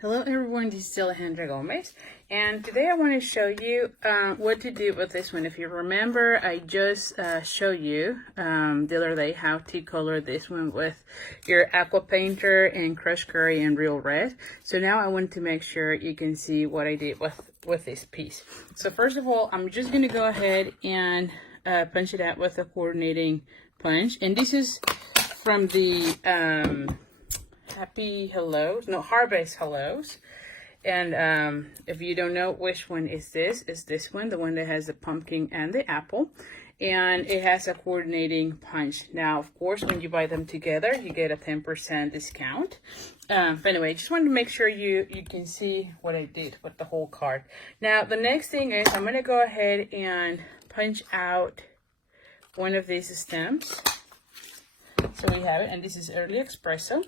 Hello everyone, this is Alejandra Gomez, and today I want to show you what to do with this one. If you remember, I just showed you the other day how to color this one with your aqua painter and crushed curry and real red. So now I want to make sure you can see what I did with this piece. So first of all, I'm just going to go ahead and punch it out with a coordinating punch, and this is from the Harvest Hellos. And if you don't know which one is this one, the one that has the pumpkin and the apple, and it has a coordinating punch. Now, of course, when you buy them together, you get a 10% discount. But anyway, just wanted to make sure you can see what I did with the whole card. Now, the next thing is I'm going to go ahead and punch out one of these stamps. So we have it, and this is Early Espresso.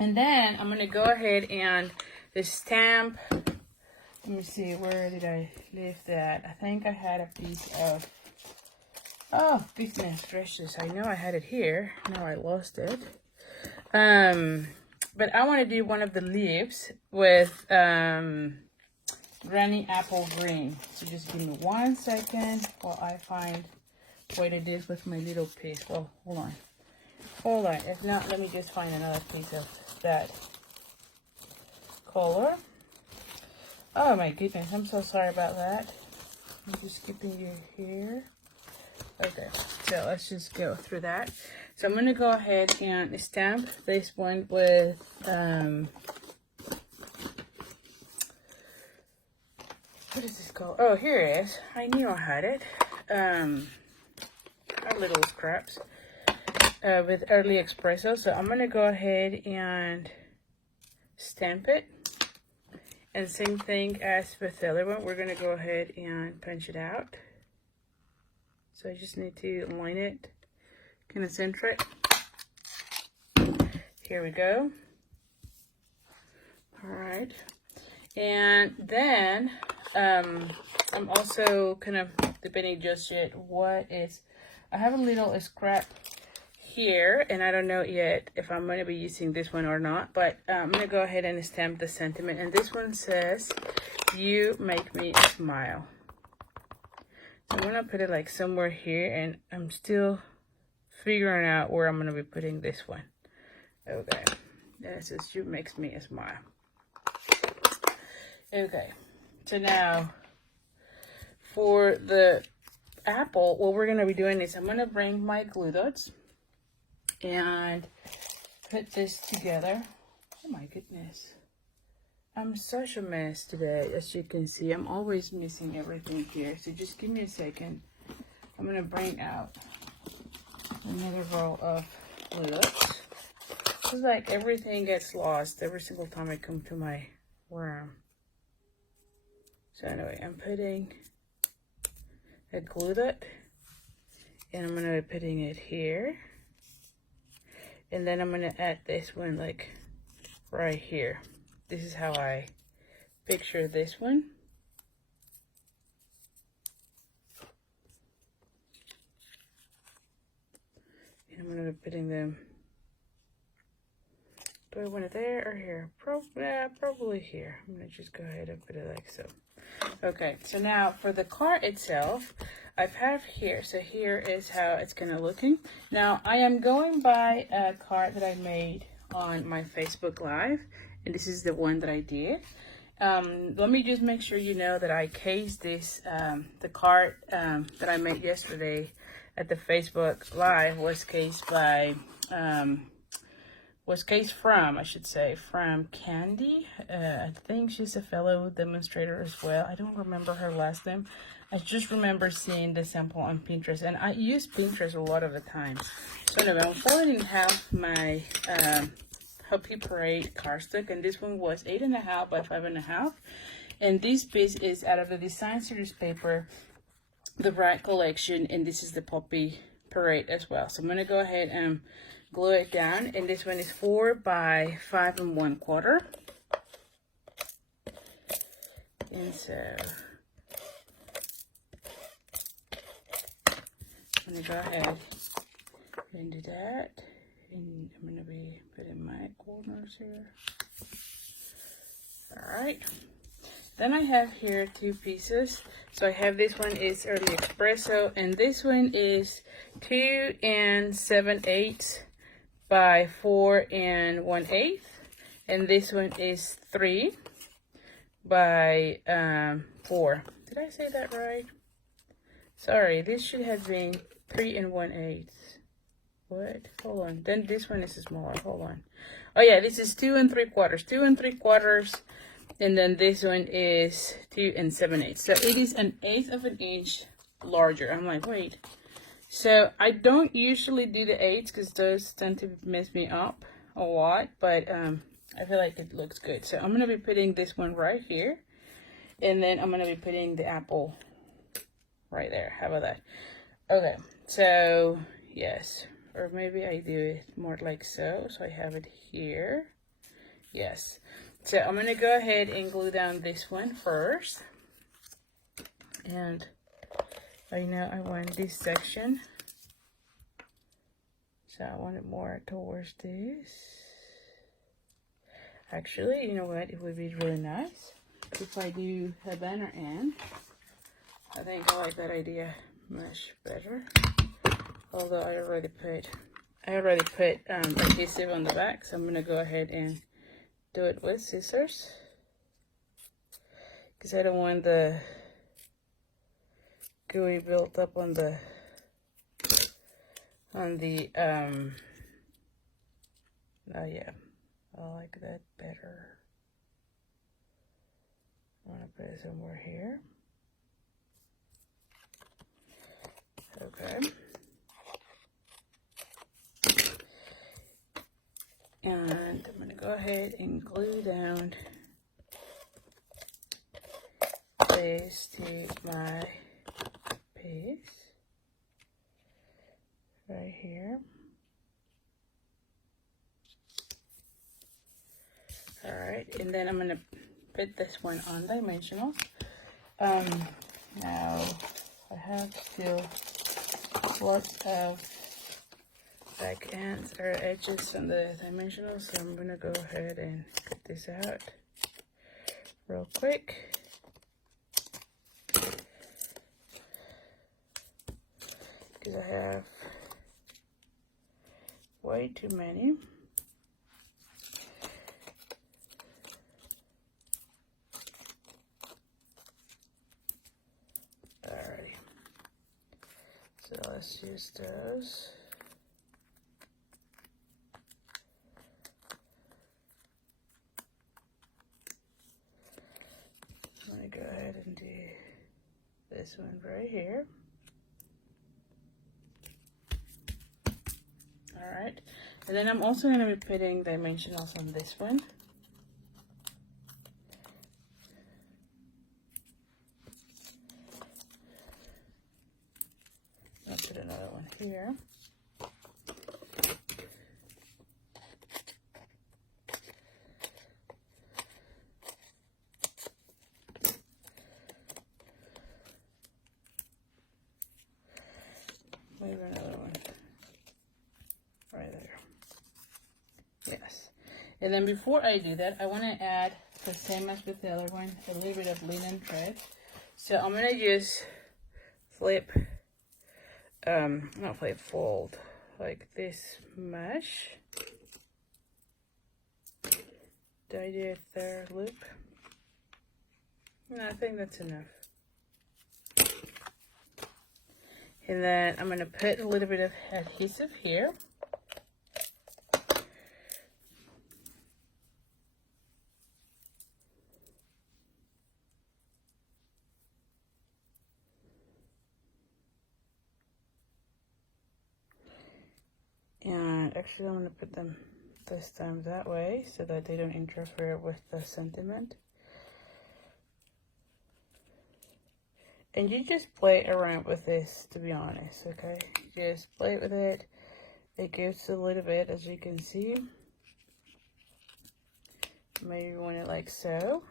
And then I'm going to go ahead and the stamp, let me see, where did I leave that? I think I had a piece of, oh, goodness gracious, I know I had it here. Now I lost it. But I want to do one of the leaves with Granny Apple Green. So just give me 1 second while I find what it is with my little piece. Well, hold on. Hold on. If not, let me just find another piece of that color. Oh my goodness, I'm so sorry about that. I'm just skipping you here. Okay, so let's just go through that. So I'm going to go ahead and stamp this one with what is this called? Oh, here it is. I knew I had it. Our little scraps. With Early Espresso. So I'm going to go ahead and stamp it. And same thing as with the other one, we're going to go ahead and punch it out. So I just need to line it, kind of center it. Here we go. All right. And then I'm also kind of debating just yet what is, I have a little scrap here, and I don't know yet if I'm going to be using this one or not, but I'm going to go ahead and stamp the sentiment, and this one says, "You make me smile." So I'm going to put it like somewhere here, and I'm still figuring out where I'm going to be putting this one. Okay, and it says, "You makes me smile." Okay, so now for the apple, what we're going to be doing is I'm going to bring my glue dots and put this together. Oh my goodness, I'm such a mess today. As you can see, I'm always missing everything here, so just give me a second. I'm gonna bring out another roll of glue dots. It's like everything gets lost every single time I come to my room. So anyway, I'm putting a glue dot, and I'm gonna be putting it here. And then I'm going to add this one like right here. This is how I picture this one. And I'm going to be putting them, do I want it there or here? Probably here. I'm going to just go ahead and put it like so. Okay, so now for the card itself, I have here, so here is how it's gonna looking. Now I am going by a card that I made on my Facebook Live, and this is the one that I did. Let me just make sure you know that I cased this, the card that I made yesterday at the Facebook Live was cased by, from Candy. I think she's a fellow demonstrator as well. I don't remember her last name. I just remember seeing the sample on Pinterest, and I use Pinterest a lot of the time. So anyway, I'm folding in half my Happy Parade cardstock, and this one was 8.5 by 5.5. And this piece is out of the Design Series paper, the Bright Collection, and this is the Poppy Parade as well. So I'm gonna go ahead and glue it down, and this one is 4 by 5 1/4. And so I'm gonna go ahead and do that, and I'm gonna be putting my corners here. All right. Then I have here 2 pieces. So I have this one is early espresso, and this one is 2 7/8 by 4 1/8, and this one is 3 by 4. Did I say that right? Sorry, this should have been 3 1/8. What? Hold on. Then this one is smaller. Hold on. Oh yeah, this is 2 3/4. 2 3/4. And then this one is 2 7/8. So it is 1/8 of an inch larger. I'm like, wait. So I don't usually do the 8s because those tend to mess me up a lot. But I feel like it looks good. So I'm going to be putting this one right here. And then I'm going to be putting the apple right there. How about that? Okay. So, yes. Or maybe I do it more like so. So I have it here. Yes. So I'm going to go ahead and glue down this one first. And I know I want this section. So I want it more towards this. Actually, you know what? It would be really nice if I do a banner end. I think I like that idea much better. Although I already put adhesive on the back. So I'm going to go ahead and do it with scissors because I don't want the gooey built up on the oh yeah, I like that better. I want to put it somewhere here. Okay. And I'm going to go ahead and glue down this to my piece right here. All right, and then I'm going to put this one on dimensional. Now I have still lots of back ends or edges on the dimensional, so I'm gonna go ahead and cut this out real quick. Because I have way too many. Alrighty. So let's use those. I'm going to go ahead and do this one right here. Alright, and then I'm also going to be putting dimensionals on this one. I'll put another one here. Maybe another one right there. Yes. And then before I do that, I want to add the same as with the other one, a little bit of linen thread. So I'm going to just flip, not flip, fold like this much. Did I do a third loop? No, I think that's enough. And then I'm going to put a little bit of adhesive here. And actually I'm going to put them this time that way so that they don't interfere with the sentiment. And you just play around with this, to be honest, okay? Just play with it. It gives a little bit, as you can see. Maybe you want it like so.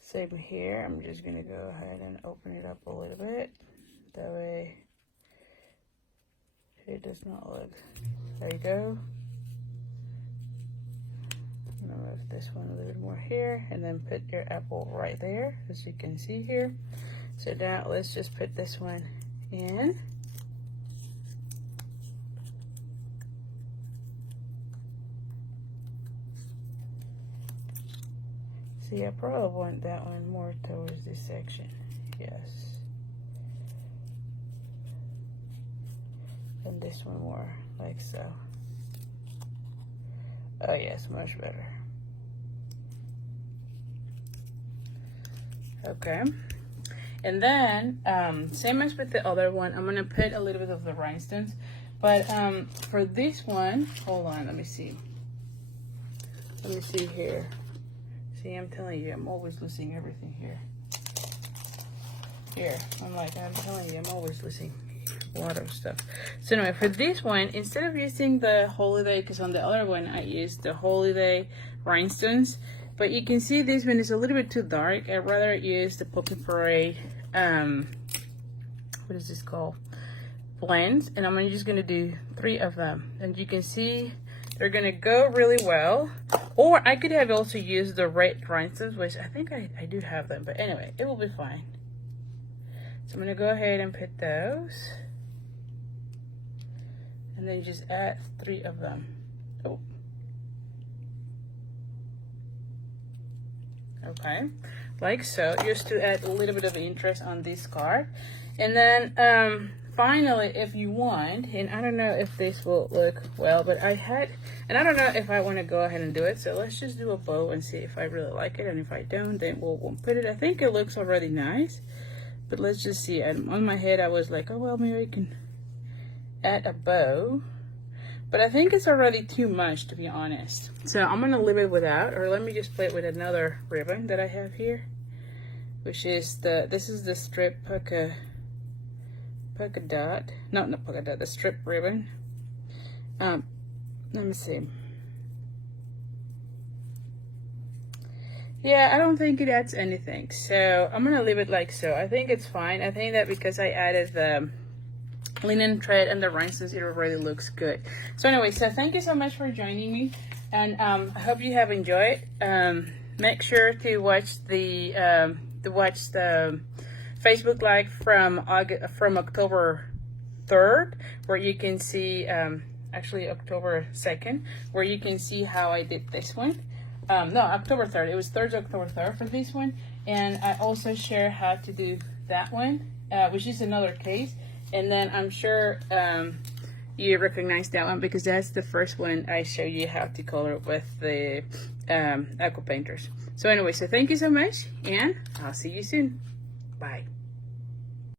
Same here. I'm just going to go ahead and open it up a little bit. That way it does not look. There you go. I'm going to move this one a little bit more here, and then put your apple right there, as you can see here. So now let's just put this one in. See, I probably want that one more towards this section. Yes. And this one more, like so. Oh yes, much better. Okay. And then, same as with the other one, I'm gonna put a little bit of the rhinestones. But for this one, hold on, let me see. Let me see here. See, I'm telling you, I'm always losing everything here. Here, I'm telling you, I'm always losing a lot of stuff. So anyway, for this one, instead of using the holiday, because on the other one I used the holiday rhinestones, but you can see this one is a little bit too dark. I'd rather use the Pumpkin Parade, what is this called? Blends, and I'm just gonna do 3 of them. And you can see they're gonna go really well. Or I could have also used the red rhinestones, which I think I do have them, but anyway, it will be fine. So I'm gonna go ahead and put those. And then just add 3 of them. Oh. Okay, like so, just to add a little bit of interest on this card. And then finally, if you want, and I don't know if this will look well, but I don't know if I want to go ahead and do it, so let's just do a bow and see if I really like it, and if I don't, then we'll put it. I think it looks already nice, but let's just see. And on my head I was like, oh well, maybe I can add a bow, but I think it's already too much, to be honest. So I'm gonna leave it without, or let me just play it with another ribbon that I have here, which is this is the strip polka dot, not polka dot, the strip ribbon. Let me see. Yeah, I don't think it adds anything, so I'm gonna leave it like so. I think it's fine. I think that because I added the linen thread and the rhinestones, it already looks good. So anyway, so thank you so much for joining me, and I hope you have enjoyed. Make sure to watch the Facebook Live from October 3rd, where you can see, actually October 2nd, where you can see how I did this one. No, October 3rd. It was Thursday, October 3rd for this one. And I also share how to do that one, which is another case. And then I'm sure you recognize that one because that's the first one I show you how to color with the aqua painters. So anyway, so thank you so much, and I'll see you soon. Bye.